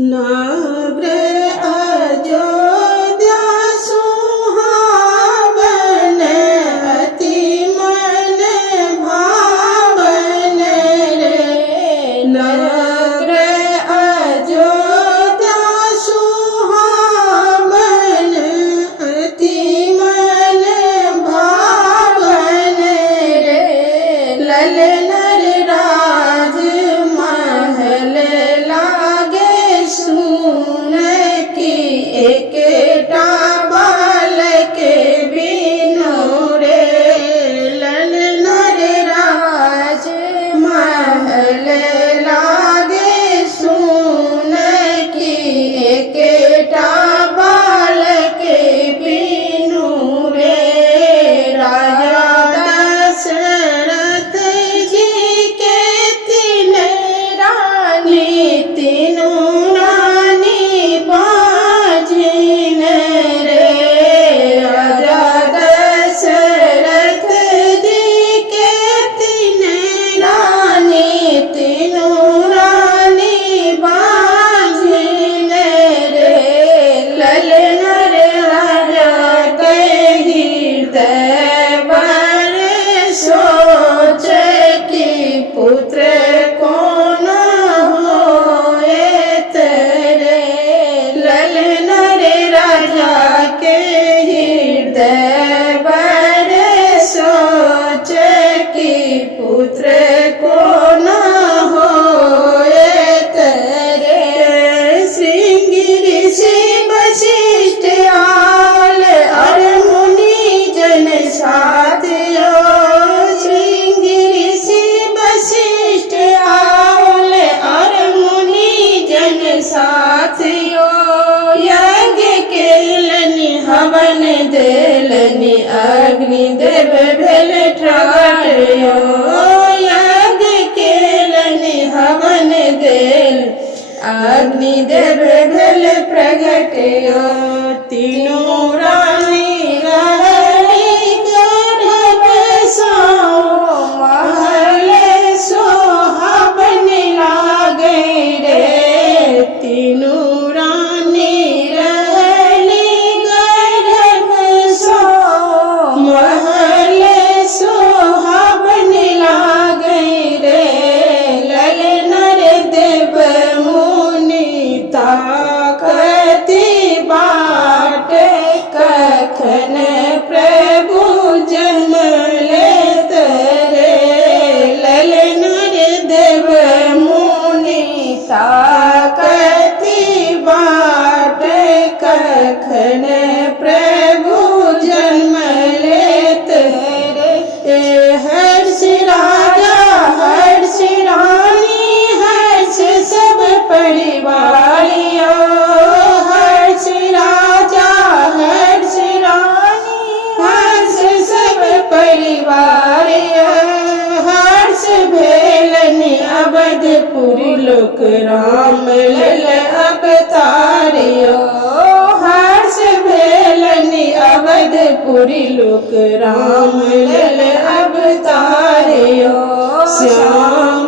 नगर अयोध्या सुहावन अति मन भावन रे। नगर अयोध्या सुहावन अति मन भावन रे। ललन राज महल लागे सुन की एकटा बालक बिनु रे। ललन राज महल लागे सुन की एकटा बालक बिनु रे। राजा दशरथ जी के तीन रानी तीनों रानी बाजिन रे। राजा दशरथ जी के तीन रानी तीनों रानी बाजिन रे। ललन राजा के हृदय बर सोच की पुत्र कौन होए तेरे। ललन राजा के हृदय बर सोच की पुत्र कौन होए तेरे। श्रृंगी ऋषि वशिष्ठ आल और मुनि जन साथियो। श्रृंगी ऋषि वशिष्ठ आल और मुनि जन साथियो। यज्ञ केलनि हवन देलनि अग्नि देव भेल ठाठयो। यज्ञ केलनि हवन देल अग्नि देव भेल प्रगटयो। तीनों रानी रहली गर्भ सो महल सोहावन लागे रे। तीनों रानी रहली गर्भ सो महल सोहावन लागे रे। ललन देव मुनि ताकति बाट कखन प्रभु जन्म लेत रे। ललन देव मुनि ताकति बाट कखन प्रभु जन्म लेत रे। हर्ष राजा हर्ष रानी हर्ष सब परिवारियो। हर्ष राजा हर्ष रानी हर्ष सब परिवारियो। हर्ष भेलनि अवधपुरी लोक राम लल अवतारियो। हर्ष भेलनि अवधपुरी लोक राम लल अवतारियो। श्याम